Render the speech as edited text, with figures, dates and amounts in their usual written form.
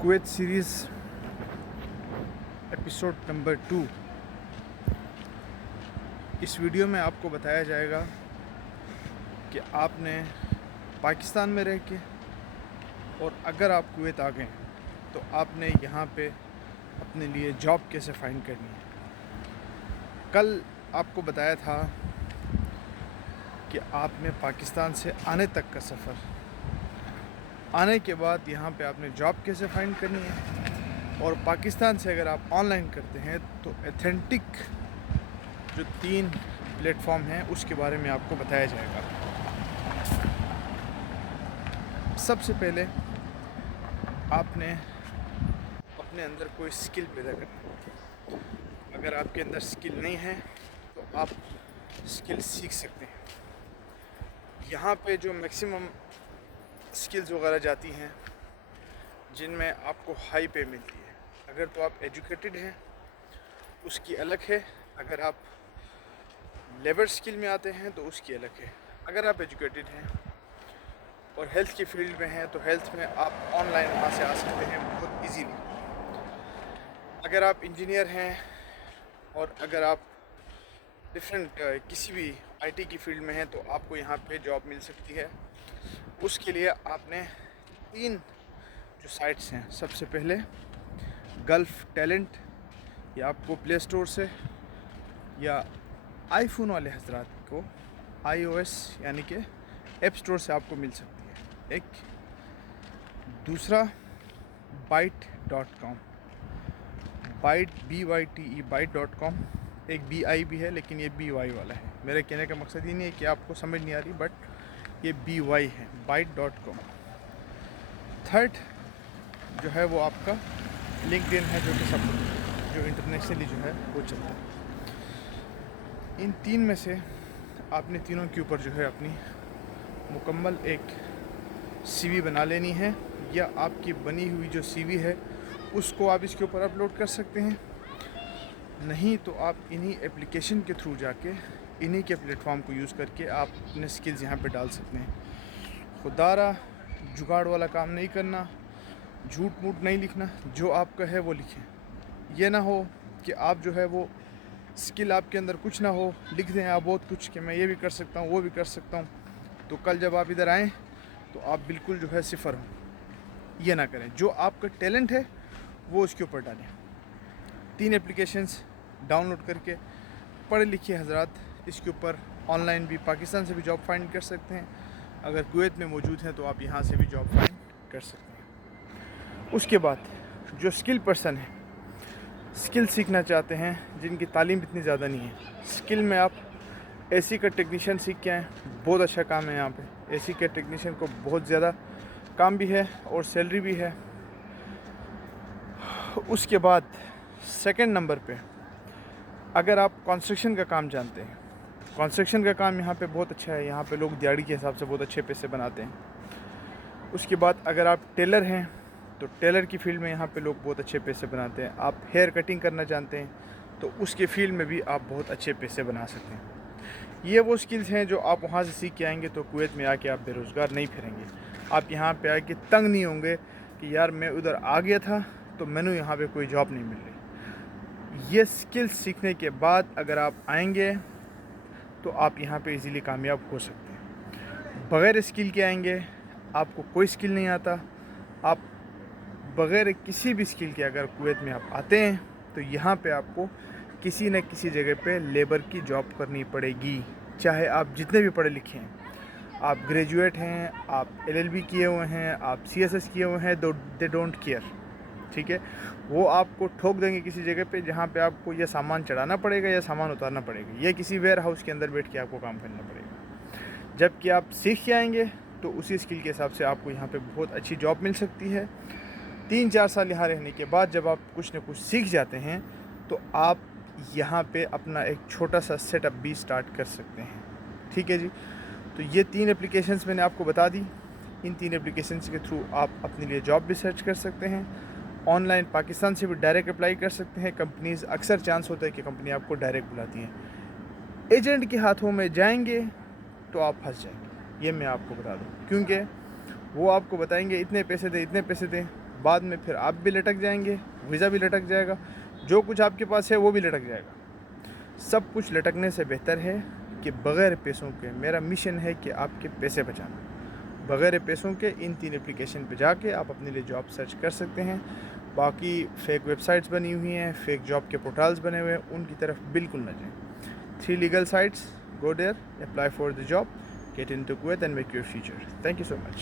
Kuwait series episode number 2۔ اس video میں آپ کو بتایا جائے گا کہ آپ نے پاکستان میں رہ کے اور اگر آپ کویت آ گئے تو آپ نے یہاں پہ اپنے لیے جاب کیسے فائنڈ کرنی ہے۔ کل آپ کو بتایا تھا کہ آپ نے پاکستان سے آنے تک کا سفر، آنے کے بعد یہاں پہ آپ نے جاب کیسے فائنڈ کرنی ہے، اور پاکستان سے اگر آپ آن لائن کرتے ہیں تو ایتھینٹک جو 3 پلیٹ فارم ہیں اس کے بارے میں آپ کو بتایا جائے گا۔ سب سے پہلے آپ نے اپنے اندر کوئی سکل پیدا کرنی ہے۔ اگر آپ کے اندر سکل نہیں ہے تو آپ سکل سیکھ سکتے ہیں۔ یہاں پہ جو میکسیمم سکلز وغیرہ جاتی ہیں جن میں آپ کو ہائی پے ملتی ہے، اگر تو آپ ایجوکیٹڈ ہیں اس کی الگ ہے، اگر آپ لیبر سکل میں آتے ہیں تو اس کی الگ ہے۔ اگر آپ ایجوکیٹڈ ہیں اور ہیلتھ کی فیلڈ میں ہیں تو ہیلتھ میں آپ آن لائن وہاں سے آ سکتے ہیں بہت ایزیلی۔ اگر آپ انجینئر ہیں اور اگر آپ ڈفرینٹ کسی بھی آئی ٹی کی فیلڈ میں ہیں تو آپ کو یہاں پہ جاب مل سکتی ہے۔ اس کے لیے آپ نے 3 جو سائٹس ہیں، سب سے پہلے گلف ٹیلنٹ، یہ آپ کو پلے اسٹور سے یا آئی فون والے حضرات کو آئی او ایس یعنی کہ ایپ اسٹور سے آپ کو مل سکتی ہے۔ ایک دوسرا byte.com، بائٹ BYTE byte.com، ایک BI بھی ہے لیکن یہ BY والا ہے۔ میرے کہنے کا مقصد یہ نہیں ہے کہ آپ کو سمجھ نہیں آ رہی، بٹ یہ BY ہے، byte.com۔ تھرڈ جو ہے وہ آپ کا LinkedIn ہے، جو کہ سب جو انٹرنیشنلی جو ہے وہ چلتا ہے۔ ان 3 میں سے آپ نے تینوں کے اوپر جو ہے اپنی مکمل ایک سی وی بنا لینی ہے، یا آپ کی بنی ہوئی جو سی وی ہے اس کو آپ اس کے اوپر اپلوڈ کر سکتے ہیں، نہیں تو آپ انہی اپلیکیشن کے تھرو جا کے انہی کے پلیٹ فارم کو یوز کر کے آپ اپنے سکلز یہاں پہ ڈال سکتے ہیں۔ خدارہ جگاڑ والا کام نہیں کرنا، جھوٹ موٹ نہیں لکھنا، جو آپ کا ہے وہ لکھیں۔ یہ نہ ہو کہ آپ جو ہے وہ سکل آپ کے اندر کچھ نہ ہو، لکھ دیں آپ بہت کچھ کہ میں یہ بھی کر سکتا ہوں وہ بھی کر سکتا ہوں، تو کل جب آپ ادھر آئیں تو آپ بالکل جو ہے صفر ہوں۔ یہ نہ کریں، جو آپ کا ٹیلنٹ ہے وہ اس کے اوپر ڈالیں۔ 3 اپلیکیشنز ڈاؤن لوڈ کر کے پڑھے لکھے حضرات اس کے اوپر آن لائن بھی پاکستان سے بھی جاب فائنڈ کر سکتے ہیں، اگر کویت میں موجود ہیں تو آپ یہاں سے بھی جاب فائنڈ کر سکتے ہیں۔ اس کے بعد جو سکل پرسن ہے، سکل سیکھنا چاہتے ہیں، جن کی تعلیم اتنی زیادہ نہیں ہے، سکل میں آپ اے سی کا ٹیکنیشین سیکھ کے آئیں، بہت اچھا کام ہے یہاں پہ۔ اے سی کے ٹیکنیشین کو بہت زیادہ کام بھی ہے اور سیلری بھی ہے۔ اس کے بعد سیکنڈ نمبر پہ اگر آپ کنسٹرکشن کا کام جانتے ہیں، کنسٹرکشن کا کام یہاں پہ بہت اچھا ہے، یہاں پہ لوگ دیہڑی کے حساب سے بہت اچھے پیسے بناتے ہیں۔ اس کے بعد اگر آپ ٹیلر ہیں تو ٹیلر کی فیلڈ میں یہاں پہ لوگ بہت اچھے پیسے بناتے ہیں۔ آپ ہیئر کٹنگ کرنا جانتے ہیں تو اس کے فیلڈ میں بھی آپ بہت اچھے پیسے بنا سکتے ہیں۔ یہ وہ سکلز ہیں جو آپ وہاں سے سیکھ کے آئیں گے تو کویت میں آ کے آپ بے روزگار نہیں پھریں گے۔ آپ یہاں پہ آ کے تنگ نہیں ہوں گے کہ یار میں ادھر آ گیا تھا تو میں نے یہاں پہ کوئی جاب نہیں مل رہی۔ یہ سکلز سیکھنے کے بعد اگر آپ آئیں گے تو آپ یہاں پہ ایزیلی کامیاب ہو سکتے ہیں۔ بغیر اسکل کے آئیں گے، آپ کو کوئی اسکل نہیں آتا، آپ بغیر کسی بھی اسکل کے اگر کویت میں آپ آتے ہیں تو یہاں پہ آپ کو کسی نہ کسی جگہ پہ لیبر کی جاب کرنی پڑے گی، چاہے آپ جتنے بھی پڑھے لکھے ہیں۔ آپ گریجویٹ ہیں، آپ LLB کیے ہوئے ہیں، آپ CSS کیے ہوئے ہیں، دے ڈونٹ کیئر، ٹھیک ہے؟ وہ آپ کو ٹھوک دیں گے کسی جگہ پہ جہاں پہ آپ کو یہ سامان چڑھانا پڑے گا یا سامان اتارنا پڑے گا، یا کسی ویئر ہاؤس کے اندر بیٹھ کے آپ کو کام کرنا پڑے گا۔ جب کہ آپ سیکھ کے آئیں گے تو اسی اسکل کے حساب سے آپ کو یہاں پہ بہت اچھی جاب مل سکتی ہے۔ 3-4 سال یہاں رہنے کے بعد جب آپ کچھ نہ کچھ سیکھ جاتے ہیں تو آپ یہاں پہ اپنا ایک چھوٹا سا سیٹ اپ بھی سٹارٹ کر سکتے ہیں، ٹھیک ہے جی؟ تو یہ 3 اپلیکیشنز میں نے آپ کو بتا دی۔ ان 3 اپلیکیشنز کے تھرو آپ اپنے لیے جاب بھی سرچ کر سکتے ہیں، آن لائن پاکستان سے بھی ڈائریکٹ اپلائی کر سکتے ہیں۔ کمپنیز اکثر چانس ہوتا ہے کہ کمپنی آپ کو ڈائریکٹ بلاتی ہیں، ایجنٹ کے ہاتھوں میں جائیں گے تو آپ پھنس جائیں گے، یہ میں آپ کو بتا دوں، کیونکہ وہ آپ کو بتائیں گے اتنے پیسے دیں اتنے پیسے دیں، بعد میں پھر آپ بھی لٹک جائیں گے, ویزا بھی لٹک جائے گا, جو کچھ آپ کے پاس ہے وہ بھی لٹک جائے گا. سب کچھ لٹکنے سے بہتر ہے کہ بغیر پیسوں کے, میرا مشن ہے کہ آپ کے پیسے بچانا, بغیر پیسوں کے ان 3 اپلیکیشن پہ جا کے آپ اپنے لیے جاب سرچ کر سکتے ہیں. باقی فیک ویب سائٹس بنی ہوئی ہیں, فیک جاب کے پورٹالز بنے ہوئے ہیں, ان کی طرف بالکل نہ جائیں. 3 legal sites, go there, apply for the job, get into Kuwait and make your future. Thank you so much.